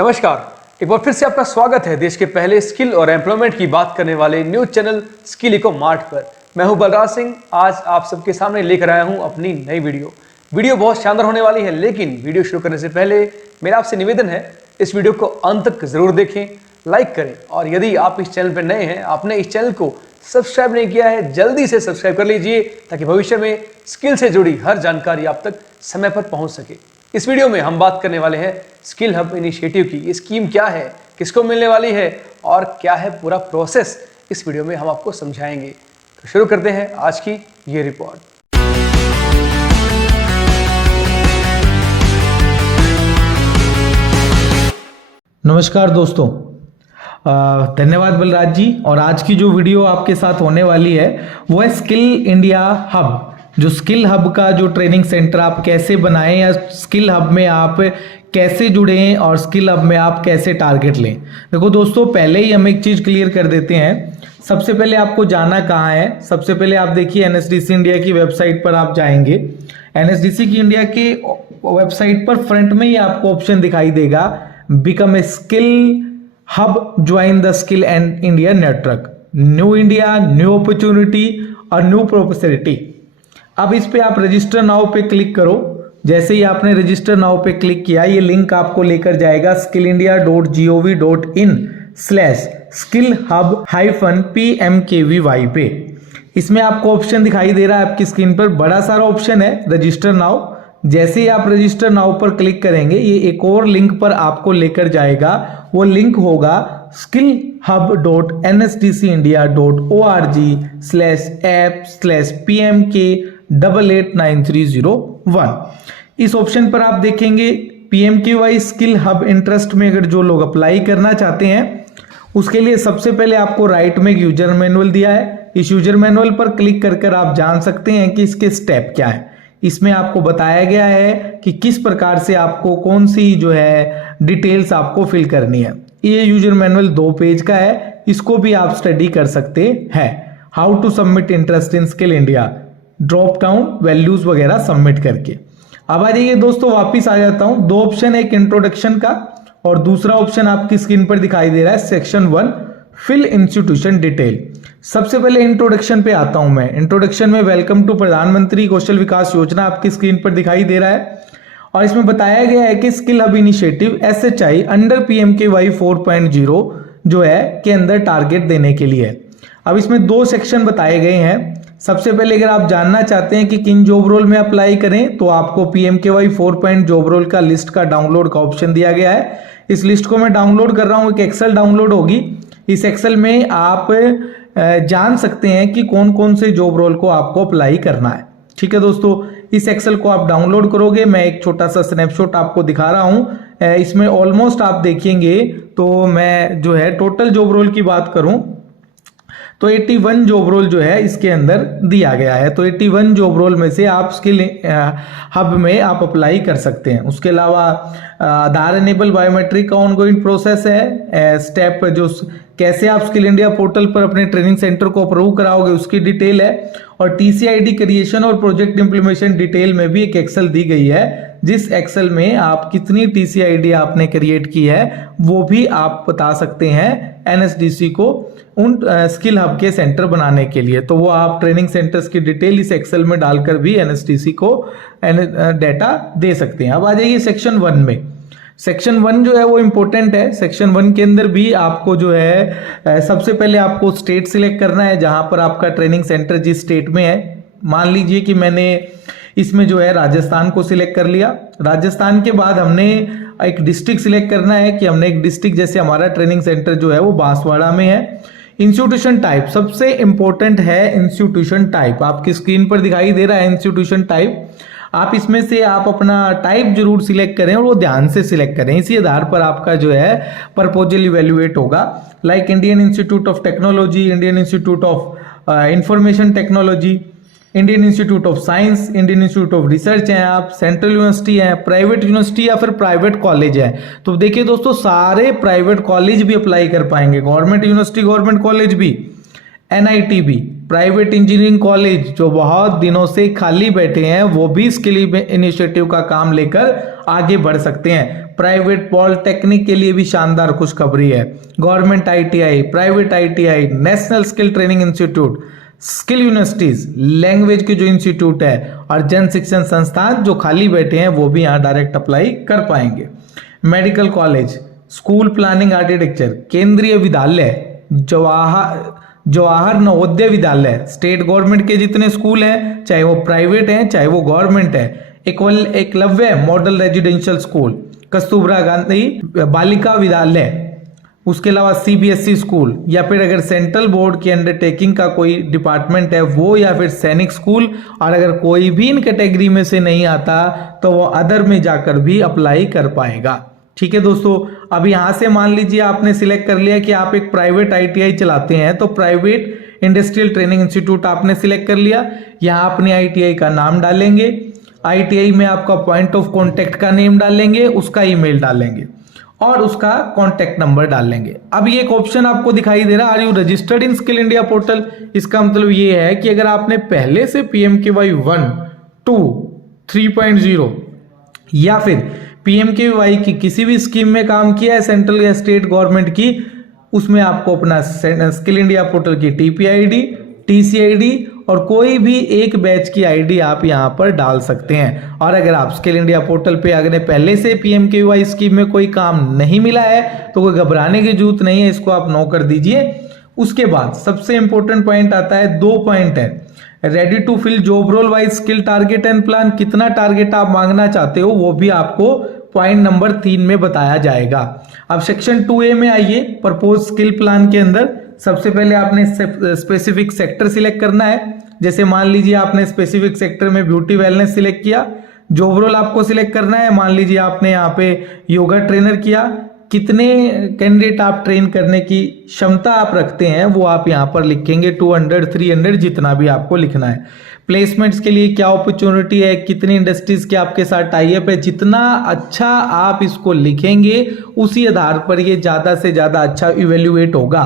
नमस्कार, एक बार फिर से आपका स्वागत है देश के पहले स्किल और एम्प्लॉयमेंट की बात करने वाले news channel skill eco mart पर। मैं हूं बलराज सिंह। आज आप सबके सामने लेकर आया हूं अपनी नई वीडियो बहुत शानदार होने वाली है। लेकिन वीडियो शुरू करने से पहले मेरा आपसे निवेदन है, इस वीडियो को अंत तक जरूर देखें, लाइक करें और यदि आप इस चैनल पर नए हैं, आपने इस चैनल को सब्सक्राइब नहीं किया है, जल्दी से सब्सक्राइब कर लीजिए ताकि भविष्य में स्किल से जुड़ी हर जानकारी आप तक समय पर पहुंच सके। इस वीडियो में हम बात करने वाले हैं स्किल हब इनिशिएटिव की। ये स्कीम क्या है, किसको मिलने वाली है और क्या है पूरा प्रोसेस, इस वीडियो में हम आपको समझाएंगे। तो शुरू करते हैं आज की ये रिपोर्ट। नमस्कार दोस्तों, धन्यवाद बलराज जी। और आज की जो वीडियो आपके साथ होने वाली है वो है स्किल इंडिया हब। जो स्किल हब का जो ट्रेनिंग सेंटर आप कैसे बनाएं या स्किल हब में आप कैसे जुड़ें और स्किल हब में आप कैसे टारगेट लें। देखो दोस्तों, पहले ही हम एक चीज़ क्लियर कर देते हैं। सबसे पहले आपको जाना कहाँ है, सबसे पहले आप देखिए एनएसडीसी इंडिया की वेबसाइट पर आप जाएंगे। एनएसडीसी की इंडिया की वेबसाइट पर फ्रंट में ही आपको ऑप्शन दिखाई देगा, become a skill hub, join the skill and India network, new India, new opportunity और न्यू प्रोस्पेरिटी। अब इस पे आप रजिस्टर नाउ पे क्लिक करो। जैसे ही आपने रजिस्टर नाउ पे क्लिक किया, ये लिंक आपको लेकर जाएगा skillindia.gov.in/skillhub-pmkvy पे। इसमें आपको ऑप्शन दिखाई दे रहा है आपकी स्क्रीन पर, बड़ा सारा ऑप्शन है रजिस्टर नाउ। जैसे ही आप रजिस्टर नाउ पर क्लिक करेंगे, ये एक और लिंक पर आपको लेकर जाएगा। वो लिंक होगा skillhub.nSDCindia.org/app/pmk889301। इस ऑप्शन पर आप देखेंगे PMKY स्किल हब इंटरेस्ट में अगर जो लोग अप्लाई करना चाहते हैं, उसके लिए सबसे पहले आपको राइट में एक यूजर मैनुअल दिया है। इस यूजर मैनुअल पर क्लिक कर आप जान सकते हैं कि इसके स्टेप क्या है। इसमें आपको बताया गया है कि किस प्रकार से आपको कौन सी जो है डिटेल्स आपको फिल करनी है। ये यूजर मैनुअल 2 पेज का है, इसको भी आप स्टडी कर सकते हैं। How to submit interest in skill India, drop down values वगैरह सबमिट करके। अब आ जाइए दोस्तों, वापिस आ जाता हूं। 2 ऑप्शन है, एक इंट्रोडक्शन का और दूसरा ऑप्शन आपकी स्क्रीन पर दिखाई दे रहा है सेक्शन 1 फिल इंस्टीट्यूशन डिटेल। सबसे पहले इंट्रोडक्शन पे आता हूं मैं। इंट्रोडक्शन में वेलकम टू प्रधानमंत्री कौशल विकास योजना आपकी स्क्रीन पर दिखाई दे रहा है और इसमें बताया गया है कि skill hub initiative SHI under PMKY 4.0 जो है के अंदर टारगेट देने के लिए। अब इसमें 2 सेक्शन बताए गए हैं। सबसे पहले अगर आप जानना चाहते हैं कि किन जॉब रोल में अप्लाई करें, तो आपको PMKY 4 जॉब रोल का लिस्ट का डाउनलोड का ऑप्शन दिया गया है। इस लिस्ट को मैं डाउनलोड कर रहा हूं, एक एक्सेल डाउनलोड होगी। इस एक्सेल में आप जान सकते हैं कि कौन कौन से जॉब रोल को आपको अप्लाई करना है। ठीक है दोस्तों, इस एक्सेल को आप डाउनलोड करोगे। मैं एक छोटा सा स्नैपशॉट आपको दिखा रहा हूं। इसमें ऑलमोस्ट आप देखेंगे तो मैं जो है टोटल जॉब रोल की बात करूं तो 81 जॉब रोल जो है इसके अंदर दिया गया है। तो 81 जॉब रोल में से आप स्किल हब में आप अप्लाई कर सकते हैं। उसके अलावा आधार एनेबल बायोमेट्रिक का ऑनगोइंग प्रोसेस है। स्टेप जो कैसे आप स्किल इंडिया पोर्टल पर अपने ट्रेनिंग सेंटर को अप्रूव कराओगे उसकी डिटेल है। और TCID क्रिएशन और प्रोजेक्ट इंप्लीमेंटेशन डिटेल में भी एक एक्सेल दी गई है, जिस एक्सेल में आप कितनी TCID आपने क्रिएट की है वो भी आप बता सकते हैं NSDC को उन स्किल हब के सेंटर बनाने के लिए। तो वो आप ट्रेनिंग सेंटर्स की डिटेल इस एक्सेल में डालकर भी NSDC को डाटा दे सकते हैं। अब आ जाइए सेक्शन 1 में। सेक्शन 1 जो है वो इंपॉर्टेंट है। सेक्शन 1 के अंदर भी आपको जो है सबसे पहले आपको स्टेट सिलेक्ट करना है जहां पर आपका ट्रेनिंग सेंटर जिस स्टेट में है। मान लीजिए कि मैंने इसमें जो है राजस्थान को सिलेक्ट कर लिया। राजस्थान के बाद हमने एक डिस्ट्रिक्ट सिलेक्ट करना है कि हमने एक डिस्ट्रिक्ट, जैसे हमारा ट्रेनिंग सेंटर जो है वो बांसवाड़ा में है। इंस्टीट्यूशन टाइप सबसे इंपॉर्टेंट है। इंस्टीट्यूशन टाइप आपकी स्क्रीन पर दिखाई दे रहा है। इंस्टीट्यूशन टाइप आप इसमें से आप अपना टाइप जरूर सिलेक्ट करें और वो ध्यान से सिलेक्ट करें। इसी आधार पर आपका जो है प्रपोजल इवेल्युएट होगा। Like Indian institute of technology, Indian institute of information technology, Indian institute of science, Indian institute of research हैं आप, सेंट्रल यूनिवर्सिटी है, प्राइवेट यूनिवर्सिटी या फिर प्राइवेट कॉलेज है। तो देखिए दोस्तों, सारे प्राइवेट कॉलेज भी अप्लाई कर पाएंगे, गवर्नमेंट यूनिवर्सिटी, गवर्नमेंट कॉलेज भी, NIT भी, प्राइवेट इंजीनियरिंग कॉलेज जो बहुत दिनों से खाली बैठे हैं वो भी स्किल इनिशिएटिव का काम लेकर आगे बढ़ सकते हैं। प्राइवेट पॉलिटेक्निक के लिए भी शानदार खुशखबरी है। Government ITI, private ITI, national skill training institute, skill universities, language के जो इंस्टीट्यूट है और जन शिक्षण संस्थान जो खाली बैठे हैं वो भी यहाँ डायरेक्ट अप्लाई कर पाएंगे। Medical college, school planning architecture, केंद्रीय विद्यालय, जवाहर नवोदय विद्यालय, स्टेट गवर्नमेंट के जितने स्कूल हैं, चाहे वो प्राइवेट हैं चाहे वो गवर्नमेंट है, Eklavya model residential school, Kasturba Gandhi Balika Vidyalaya, उसके अलावा सीबीएसई स्कूल, या फिर अगर सेंट्रल बोर्ड की अंडरटेकिंग का कोई डिपार्टमेंट है वो, या फिर सैनिक स्कूल, और अगर कोई भी इन कैटेगरी में से नहीं आता तो वो अदर में जाकर भी अप्लाई कर पाएगा। ठीक है दोस्तों, अब यहां से मान लीजिए आपने सिलेक्ट कर लिया कि आप एक प्राइवेट आईटीआई चलाते हैं, तो प्राइवेट इंडस्ट्रियल ट्रेनिंग इंस्टीट्यूट आपने सिलेक्ट कर लिया। यहां अपनी आईटीआई का नाम डालेंगे, आईटीआई में आपका पॉइंट ऑफ कॉन्टेक्ट का नेम डालेंगे, उसका ईमेल डालेंगे और उसका कॉन्टेक्ट नंबर डालेंगे। अब ये एक ऑप्शन आपको दिखाई दे रहा है, are you registered in skill India portal. इसका मतलब ये है कि अगर आपने पहले से पीएमकेवाई 1, 2, 3.0 या फिर पीएमकेवाई की किसी भी स्कीम में काम किया है सेंट्रल या स्टेट गवर्नमेंट की, उसमें आपको अपना स्किल इंडिया पोर्टल की टीपीआईडी, टीसीआईडी और कोई भी एक बैच की आईडी आप यहां पर डाल सकते हैं। और अगर आप स्किल इंडिया पोर्टल पे अगर पहले से पीएमकेवाई स्कीम में कोई काम नहीं मिला है तो कोई घबराने की जरूरत नहीं है, इसको आप नो कर दीजिए। उसके बाद सबसे इंपॉर्टेंट पॉइंट आता है, 2 पॉइंट है, ready to fill job role wise skill target and plan, कितना टारगेट आप मांगना चाहते हो वो भी आपको पॉइंट नंबर 3 में बताया जाएगा। अब सेक्शन 2A में आइए, प्रपोज स्किल प्लान के अंदर सबसे पहले आपने स्पेसिफिक सेक्टर सिलेक्ट करना है। जैसे मान लीजिए आपने स्पेसिफिक सेक्टर में ब्यूटी वेलनेस सिलेक्ट किया, जॉब रोल आपको सिलेक्ट करना है। मान लीजिए आपने यहाँ पे योगा ट्रेनर किया, कितने कैंडिडेट आप ट्रेन करने की क्षमता आप रखते हैं वो आप यहाँ पर लिखेंगे, 200, 300 जितना भी आपको लिखना है। प्लेसमेंट्स के लिए क्या अपॉर्चुनिटी है, कितनी इंडस्ट्रीज के आपके साथ टाई अप है, जितना अच्छा आप इसको लिखेंगे उसी आधार पर ये ज़्यादा से ज़्यादा अच्छा इवेल्युएट होगा।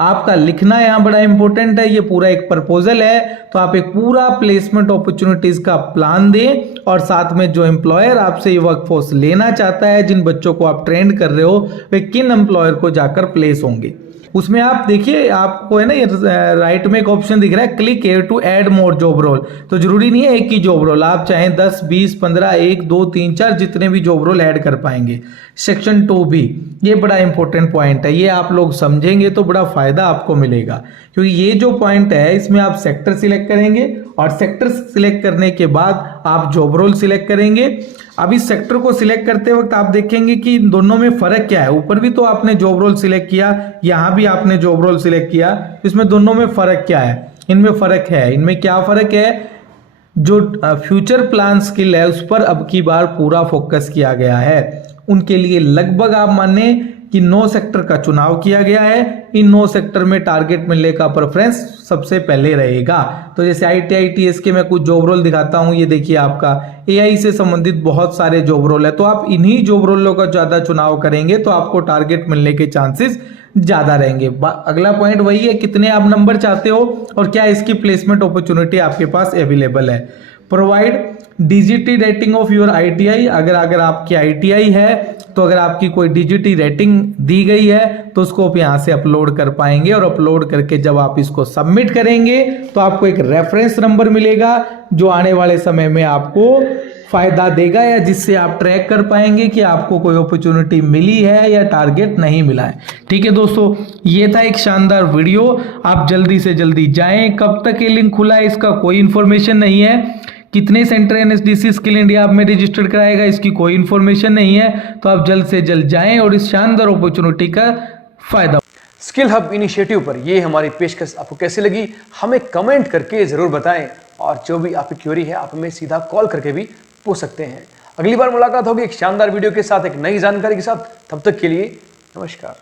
आपका लिखना यहाँ बड़ा इंपॉर्टेंट है, ये पूरा एक प्रपोजल है, तो आप एक पूरा प्लेसमेंट अपॉर्चुनिटीज का प्लान दें और साथ में जो एम्प्लॉयर आपसे ये वर्कफोर्स लेना चाहता है, जिन बच्चों को आप ट्रेंड कर रहे हो, वे किन एम्प्लॉयर को जाकर प्लेस होंगे। उसमें आप देखिए, आपको है ना ये राइट में एक ऑप्शन दिख रहा है, click here to add more job role. तो जरूरी नहीं है एक ही जॉब रोल, आप चाहें 10, 20, 15, 1, 2, 3, 4 जितने भी जॉब रोल ऐड कर पाएंगे। सेक्शन 2B, ये बड़ा इंपॉर्टेंट पॉइंट है, ये आप लोग समझेंगे तो बड़ा फायदा आपको मिलेगा, क्योंकि ये जो पॉइंट है इसमें आप सेक्टर सिलेक्ट करेंगे और सेक्टर सिलेक्ट करने के बाद आप जॉब रोल सिलेक्ट करेंगे। अब इस सेक्टर को सिलेक्ट करते वक्त आप देखेंगे कि इन दोनों में फर्क क्या है। ऊपर भी तो आपने जॉब रोल सिलेक्ट किया, यहाँ भी आपने जॉब रोल सिलेक्ट किया, इसमें दोनों में फर्क क्या है? इनमें फर्क है, इनमें क्या फर्क है? जो फ्यूचर प्लान स्किल है उस पर अब की बार पूरा फोकस किया गया है। उनके लिए लगभग आप माने कि 9 सेक्टर का चुनाव किया गया है। इन 9 सेक्टर में टारगेट मिलने का प्रेफरेंस सबसे पहले रहेगा। तो जैसे ITI TS के मैं कुछ जॉब रोल दिखाता हूं, ये देखिए आपका AI से संबंधित बहुत सारे जॉब रोल है, तो आप इन्हीं जॉब रोलों का ज्यादा चुनाव करेंगे तो आपको टारगेट मिलने के चांसेस ज्यादा रहेंगे। अगला पॉइंट वही है, कितने आप नंबर चाहते हो और क्या इसकी प्लेसमेंट अपॉर्चुनिटी आपके पास अवेलेबल है। Provide DGT rating of your ITI, अगर आपकी ITI है तो अगर आपकी कोई DGT रेटिंग दी गई है तो उसको आप यहाँ से अपलोड कर पाएंगे, और अपलोड करके जब आप इसको सबमिट करेंगे तो आपको एक रेफरेंस नंबर मिलेगा जो आने वाले समय में आपको फायदा देगा, या जिससे आप ट्रैक कर पाएंगे कि आपको कोई अपॉर्चुनिटी मिली है या टारगेट नहीं मिला है। ठीक है दोस्तों, ये था एक शानदार वीडियो, आप जल्दी से जल्दी जाएं। कब तक ये लिंक खुला है इसका कोई इन्फॉर्मेशन नहीं है। कितने सेंटर NSDC स्किल इंडिया आप में रजिस्टर कराएगा इसकी कोई इन्फॉर्मेशन नहीं है। तो आप जल्द से जल्द जाएं और इस शानदार अपॉर्चुनिटी का फायदा। स्किल हब इनिशिएटिव पर ये हमारी पेशकश आपको कैसी लगी हमें कमेंट करके जरूर बताएं, और जो भी आपकी क्वेरी है आप हमें सीधा कॉल करके भी पूछ सकते हैं। अगली बार मुलाकात होगी एक शानदार वीडियो के साथ, एक नई जानकारी के साथ। तब तक के लिए नमस्कार।